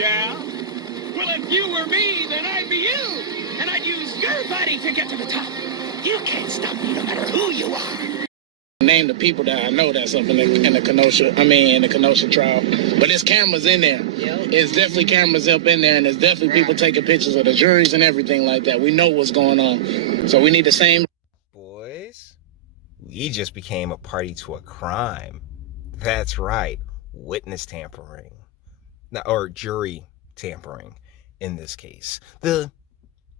Yeah? Well, if you were me, then I'd be you. And I'd use your body to get to the top. You can't stop me no matter who you are. Name the people that I know that's up in the Kenosha trial. But there's cameras in there. Yep. It's definitely cameras up in there, and there's definitely people taking pictures of the juries and everything like that. We know what's going on. So we need the same. Boys, we just became a party to a crime. That's right. Witness tampering. Or jury tampering in this case. The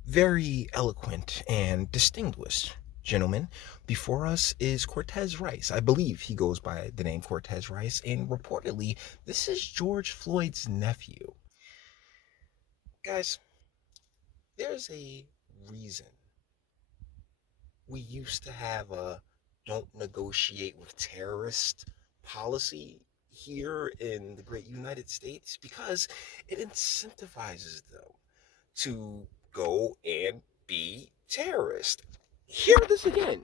very eloquent and distinguished gentleman before us is Cortez Rice. I believe he goes by the name Cortez Rice, and reportedly this is George Floyd's nephew. Guys, there's a reason we used to have a don't negotiate with terrorists policy here in the great United States, because it incentivizes them to go and be terrorists. Hear this again.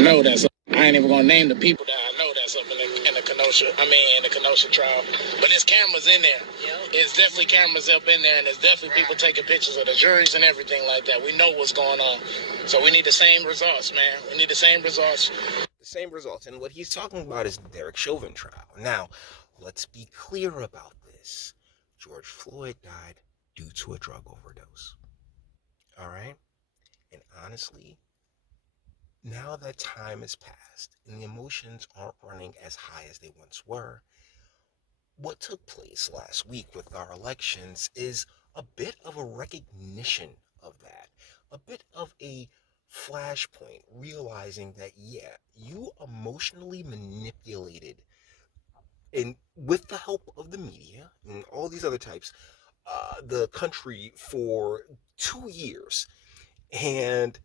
No, I ain't even gonna name the people that I know that's up in the Kenosha trial. But there's cameras in there. Yep. It's definitely cameras up in there, and there's definitely people taking pictures of the juries and everything like that. We know what's going on. So we need the same results, man. We need the same results. The same results. And what he's talking about is the Derek Chauvin trial. Now, let's be clear about this. George Floyd died due to a drug overdose. All right? And honestly, now that time has passed and the emotions aren't running as high as they once were, what took place last week with our elections is a bit of a recognition of that, a bit of a flashpoint, realizing that, yeah, you emotionally manipulated, and with the help of the media and all these other types, the country for 2 years. And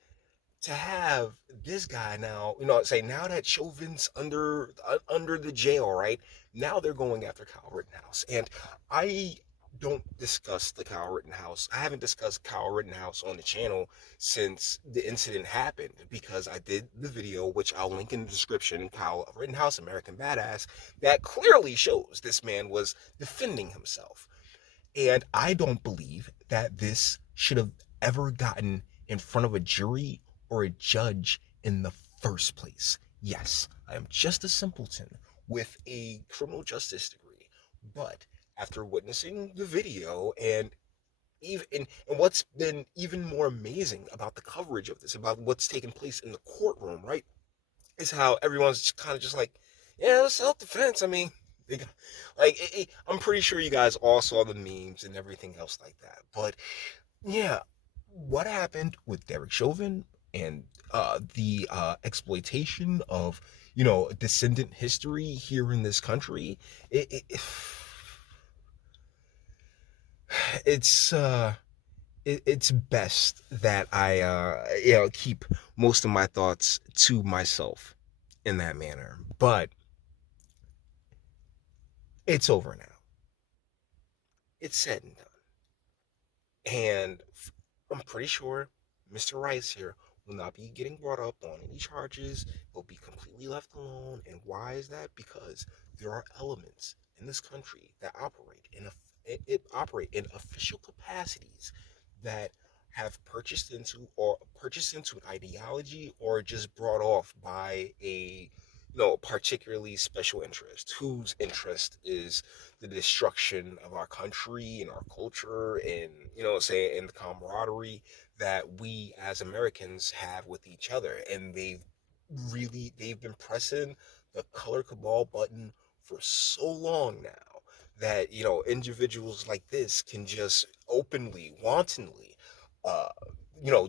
to have this guy now, say now that Chauvin's under the jail, right? Now they're going after Kyle Rittenhouse. And I don't discuss the Kyle Rittenhouse. I haven't discussed Kyle Rittenhouse on the channel since the incident happened, because I did the video, which I'll link in the description, Kyle Rittenhouse, American Badass, that clearly shows this man was defending himself. And I don't believe that this should have ever gotten in front of a jury or a judge in the first place. Yes, I am just a simpleton with a criminal justice degree, but after witnessing the video and what's been even more amazing about the coverage of this, about what's taken place in the courtroom, right, is how everyone's kind of just like, yeah, self-defense. I mean, I'm pretty sure you guys all saw the memes and everything else like that. But yeah, what happened with Derek Chauvin and the exploitation of, descendant history here in this country, it's best that I keep most of my thoughts to myself in that manner. But it's over now. It's said and done. And I'm pretty sure Mr. Rice here will not be getting brought up on any charges. He'll be completely left alone. And why is that? Because there are elements in this country that operate in official capacities that have purchased into an ideology, or just brought off by a particularly special interest, whose interest is the destruction of our country and our culture, and and the camaraderie that we as Americans have with each other. And they've been pressing the color cabal button for so long now that individuals like this can just openly, wantonly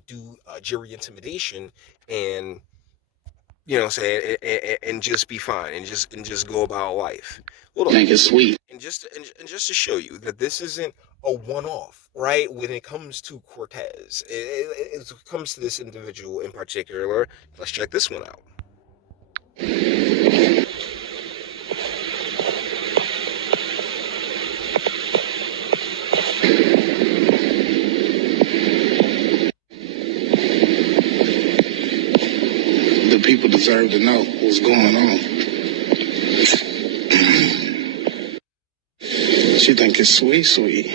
do jury intimidation and and just be fine and just go about life. I think it's sweet. And just to show you that this isn't a one-off, right? When it comes to Cortez, it comes to this individual in particular. Let's check this one out. The people deserve to know what's going on. She think it's sweet, sweet.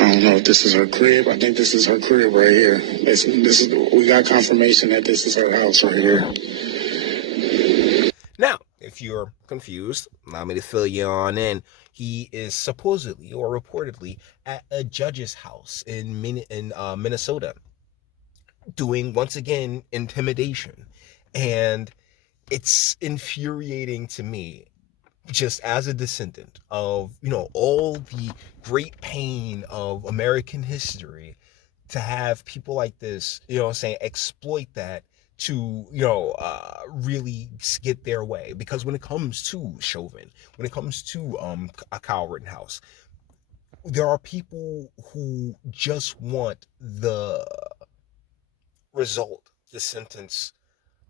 I don't know if this is her crib. I think this is her crib right here. We got confirmation that this is her house right here. Now, if you're confused, allow me to fill you on in. He is supposedly or reportedly at a judge's house in Minnesota, doing, once again, intimidation. And it's infuriating to me, just as a descendant of, all the great pain of American history, to have people like this, exploit that to, really get their way. Because when it comes to Chauvin, when it comes to Kyle Rittenhouse, there are people who just want the result, the sentence,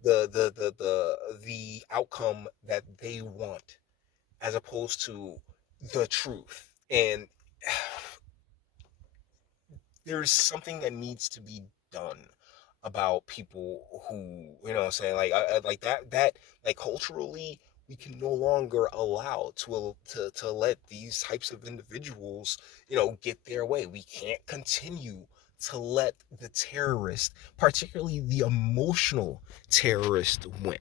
the outcome that they want, as opposed to the truth. And there's something that needs to be done about people who, like that, like culturally, we can no longer allow to let these types of individuals, get their way. We can't continue to let the terrorist, particularly the emotional terrorist, win.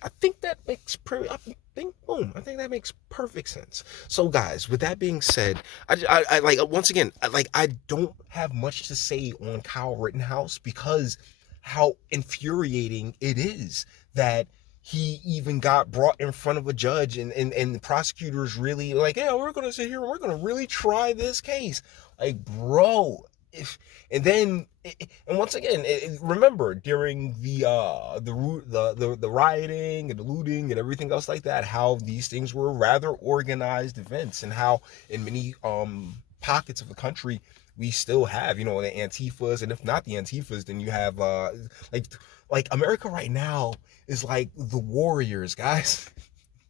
I think that makes that makes perfect sense. So guys, with that being said, I like, once again, I don't have much to say on Kyle Rittenhouse, because how infuriating it is that he even got brought in front of a judge, and the prosecutors really like, yeah, we're going to sit here and we're going to really try this case. Like, bro, and once again, remember, during the rioting and the looting and everything else like that, how these things were rather organized events, and how in many pockets of the country we still have, the Antifas, and if not the Antifas, then you have like America right now is like the Warriors, guys.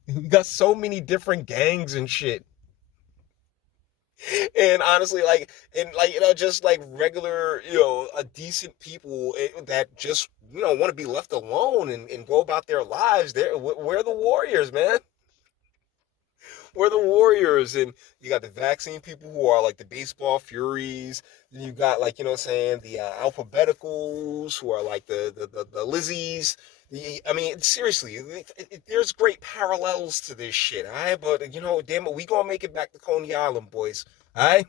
We got so many different gangs and shit. And honestly, just like regular, decent people that just, want to be left alone and go about their lives. We're the Warriors, man. We're the Warriors. And you got the vaccine people who are like the baseball furies. Then you got, like, the alphabeticals who are like the Lizzies. I mean, seriously, there's great parallels to this shit, all right? But, damn it, we gonna make it back to Coney Island, boys, all right?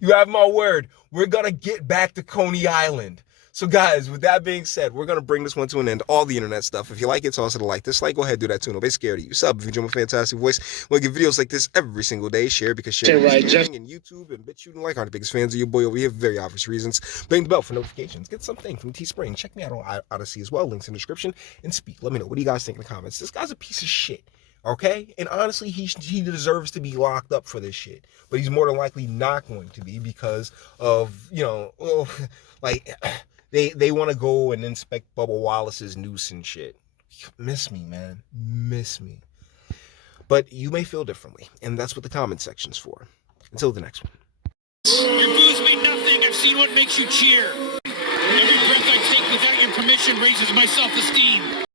You have my word. We're gonna get back to Coney Island. So guys, with that being said, we're going to bring this one to an end. All the internet stuff. If you like it, toss it a like. Dislike, go ahead, do that too. Nobody's scared of you. Sub if you enjoy my fantastic voice. We'll get videos like this every single day. Share, because sharing and YouTube and Bitchute and like are the biggest fans of your boy over here for very obvious reasons. Bang the bell for notifications. Get something from Teespring. Check me out on Odyssey as well. Links in the description. And speak. Let me know. What do you guys think in the comments? This guy's a piece of shit. Okay? And honestly, he deserves to be locked up for this shit. But he's more than likely not going to be, because of, They want to go and inspect Bubba Wallace's noose and shit. Miss me, man. Miss me. But you may feel differently, and that's what the comment section's for. Until the next one. Your booze mean nothing. I've seen what makes you cheer. Every breath I take without your permission raises my self-esteem.